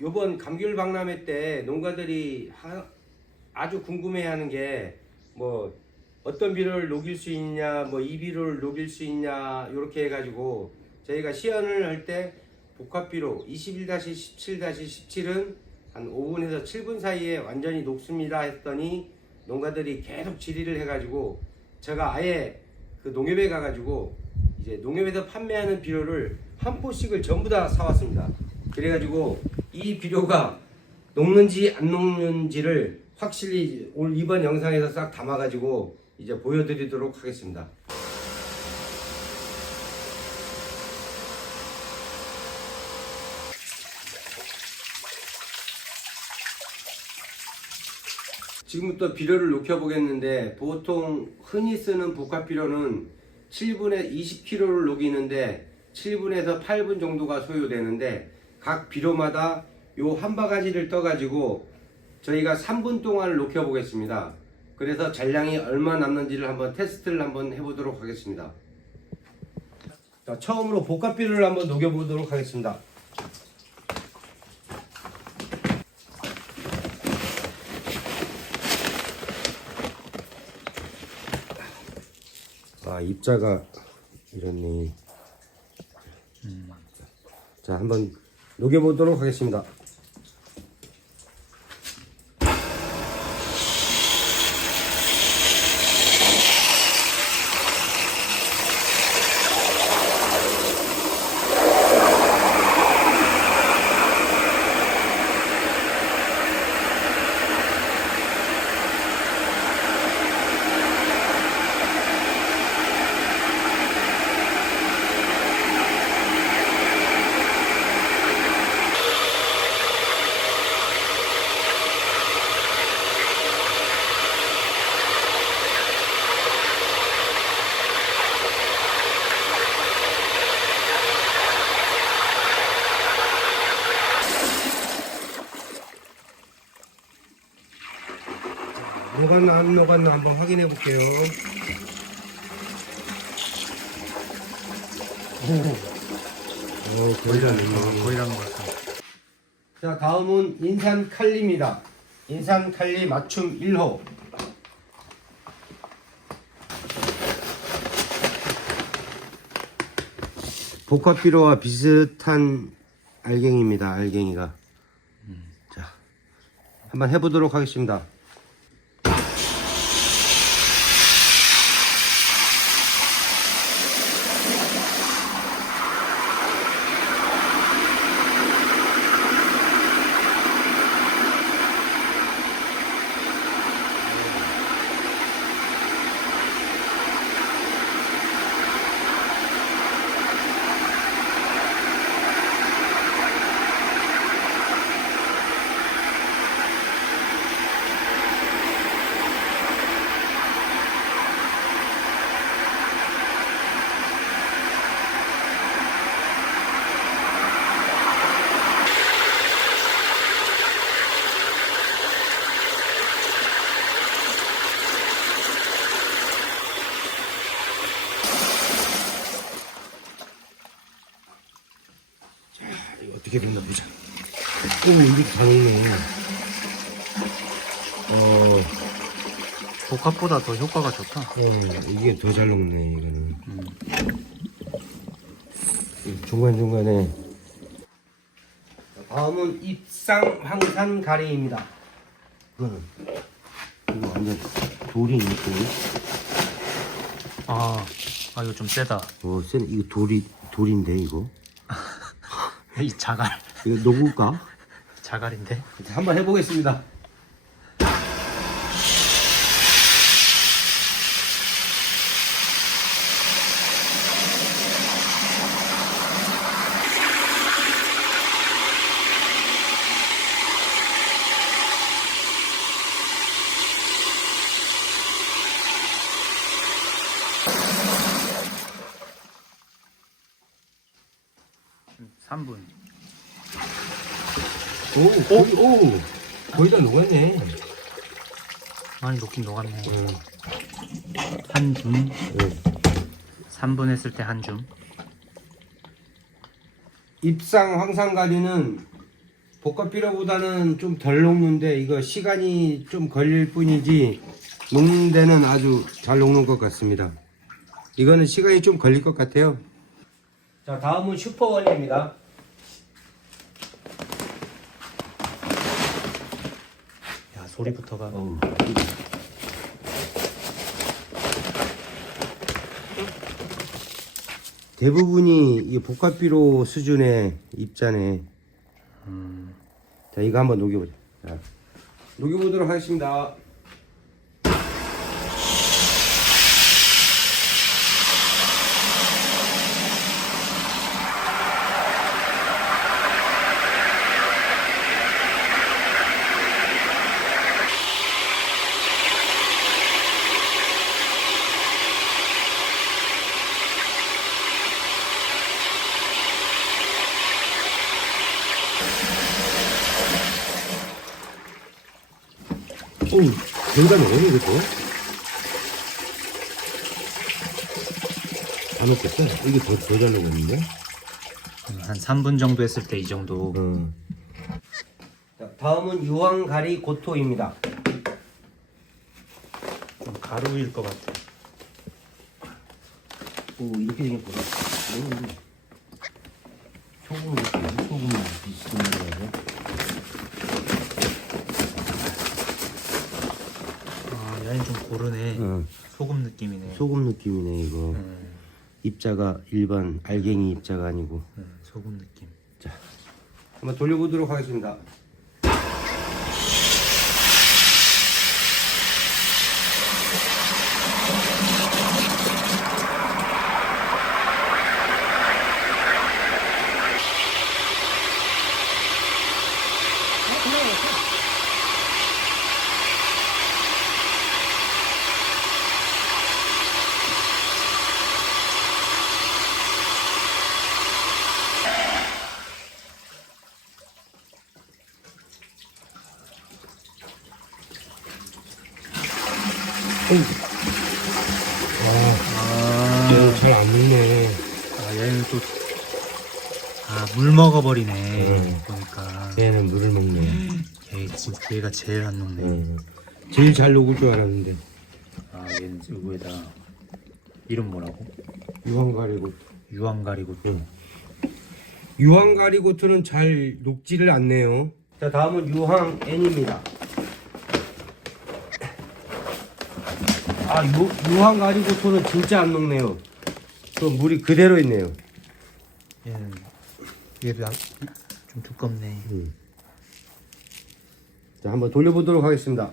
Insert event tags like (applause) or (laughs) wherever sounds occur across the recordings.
요번 감귤 박람회 때 농가들이 하- 아주 궁금해하는 게 뭐 어떤 비료를 녹일 수 있냐, 뭐 이 비료를 녹일 수 있냐 이렇게 해가지고 저희가 시연을 할 때 복합 비료 21-17-17은 한 5분에서 7분 사이에 완전히 녹습니다 했더니 농가들이 계속 질의를 해가지고 제가 아예 그 농협에 가가지고 이제 농협에서 판매하는 비료를 한 포씩을 전부 다 사왔습니다. 그래가지고 이 비료가 녹는지 안 녹는지를 확실히 올 이번 영상에서 싹 담아가지고 이제 보여드리도록 하겠습니다. 지금부터 비료를 녹여보겠는데 보통 흔히 쓰는 복합 비료는 7분에 20kg를 녹이는데 7분에서 8분 정도가 소요되는데 각 비료마다 요 한 바가지를 떠가지고 저희가 3분 동안 녹여 보겠습니다. 그래서 잔량이 얼마 남는지를 한번 테스트를 한번 해보도록 하겠습니다. 자, 처음으로 복합 비료를 한번 녹여보도록 하겠습니다. 아 입자가 이렇네. 자 한번 녹여보도록 하겠습니다. 녹았나 한번 확인해 볼게요. 오, 거의 다 녹네. 거의 다는 것 같아. 자, 다음은 인산 칼리입니다. 인산 칼리 맞춤 1호. 복합비료와 비슷한 알갱이입니다. 알갱이가. 자, 한번 해보도록 하겠습니다. 어떻게 됐나 보자. 오, 이게 다 녹네. 어, 복합보다 더 효과가 좋다. 어, 이게 더 잘 녹네, 이거는. 중간중간에. 다음은 입상 황산 가리입니다. 이거는. 이거 완전 돌이 있고. 아, 아 이거 좀 세다. 어, 센, 이거 돌이, 돌인데, 이거. 이 자갈, 이거 녹을까? 자갈인데. 한번 해보겠습니다. 음, 3분. 오, 거의, 오, 거의 다 녹았네. 많이 녹긴 녹았네. 음, 한 줌. 음. 3분 했을 때 한 줌. 입상 황산가리는 복합비료보다는 좀 덜 녹는데 이거 시간이 좀 걸릴 뿐이지 녹는 데는 아주 잘 녹는 것 같습니다. 이거는 시간이 좀 걸릴 것 같아요. 자 다음은 슈퍼원입니다. 소리부터가 어우. 대부분이 이 복합비료 수준의 입자네. 음, 자, 이거 한번 녹여보자. 자, 녹여보도록 하겠습니다. 어우, 굉장히 어려 이것도. 다 녹겠어? 이게 더, 더잘 녹았는데? 한 3분 정도 했을 때 이 정도 어. 자, 다음은 유황가리 고토입니다. 좀 가루일 것 같아 오, 이렇게 생겼구나. 오, 소금 같은 소금 야는 좀 고르네 어, 소금 느낌이네 소금 느낌이네, 이거. 음, 입자가 일반 알갱이 입자가 아니고. 음, 소금 느낌 자, 한번 돌려보도록 하겠습니다. 아, 잘안 먹네. 아 얘는 또 아, 물 먹어버리네. 음. 보니까. 얘는 물을 먹네. 얘 진짜 얘가 제일 안 녹네. 응. 제일 잘 녹을 줄 알았는데. 아, 얘는 여기에다 이름 뭐라고? 유황가리고. 유황가리고 응. 유황가리고토는 잘 녹지를 않네요. 자, 다음은 유황 N입니다. 아, 유, 유황가리고토는 진짜 안 녹네요. 그 물이 그대로 있네요. 얘는 얘도 약- 좀 두껍네. 음. 자, 한번 돌려보도록 하겠습니다.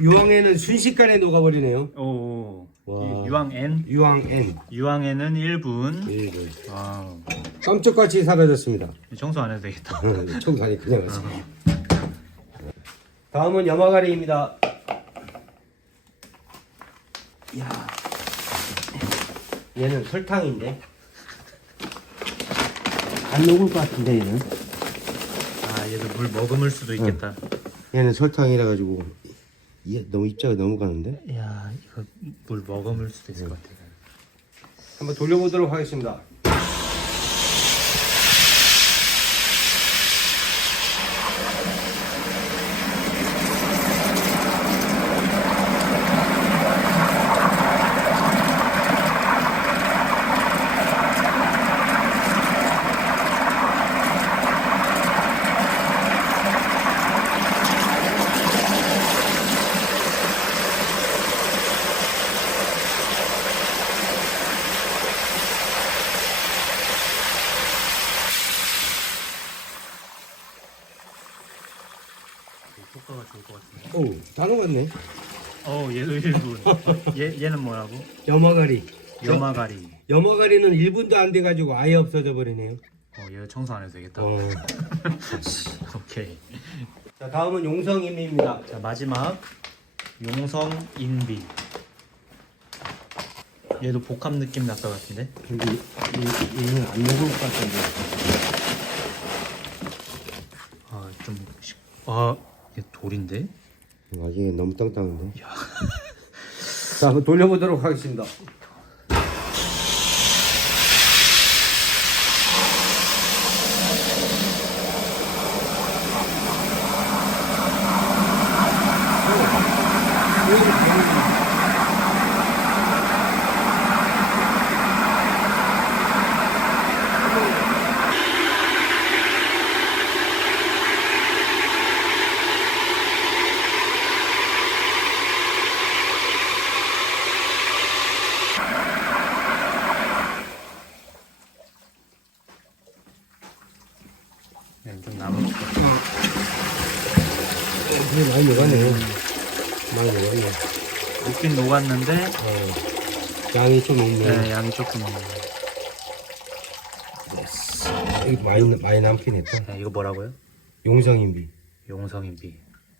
유황에는 순식간에 녹아버리네요. 오. 와. 이- 유황 N. 유황 N. 유황에는 1분. 예, 와우. 깜짝같이 사라졌습니다. 청소 안 해도 되겠다. 청산이 그냥 가지. 다음은 염화가리입니다. 야, 얘는 설탕인데 안 녹을 것 같은데 얘는. 아 얘도 물 머금을 수도 있겠다. 얘는 설탕이라 가지고 얘 너무 입자가 너무 가는데. 야 이거 물 머금을 수도 있을 것 같아. 한번 돌려보도록 하겠습니다. 좋을 것 같은데. 오, 다 녹았네. 어, 얘도 1분. 얘, 얘는 뭐라고? 염화가리. 염화가리. 염화가리는 1분도 안 돼가지고 아예 없어져 버리네요. 어, 얘 청소 안 해도 되겠다. 어. (laughs) 오케이. 자, 다음은 용성임입니다. 자, 마지막. 용성 인비. 얘도 복합 느낌 것 같은데. 근데 이, 이, 얘는 안 녹을 것 같은데. 아, 좀, 식- 아, 얘 돌인데? 나중에 너무 땅땅한데. (laughs) 자, 한번 돌려보도록 하겠습니다. 네, 좀 남은 것 같아. 이게 많이 녹았네요. 많이 녹았네. 녹긴 녹았는데, 어, 양이 좀 있네. 네, 양이 조금 없네. 이거 많이, 많이 남긴 했다. 네, 이거 뭐라고요? 용성인비. 용성인비.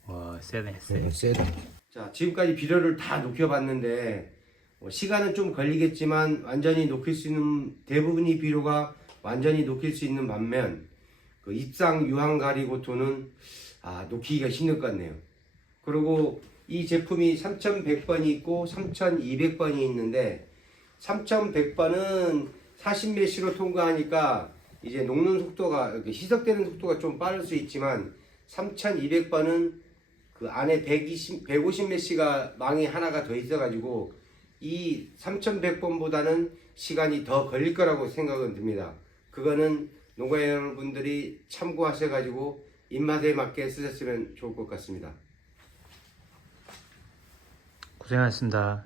와, 세네, 세. 네, 세다. 자, 지금까지 비료를 다 녹여봤는데 어, 시간은 좀 걸리겠지만 완전히 녹일 수 있는 대부분의 비료가 완전히 녹일 수 있는 반면 그 입상 유황 가리 고토는 아, 녹이기가 힘들 것 같네요. 그리고 이 제품이 3100번이 있고 3200번이 있는데 3100번은 40메시로 통과하니까 이제 녹는 속도가 이렇게 희석되는 속도가 좀 빠를 수 있지만 3200번은 그 안에 120, 150메시가 망이 하나가 더 있어가지고 이 3100번보다는 시간이 더 걸릴 거라고 생각은 듭니다. 그거는 농가 여러분들이 참고하셔가지고 입맛에 맞게 쓰셨으면 좋을 것 같습니다. 고생하셨습니다.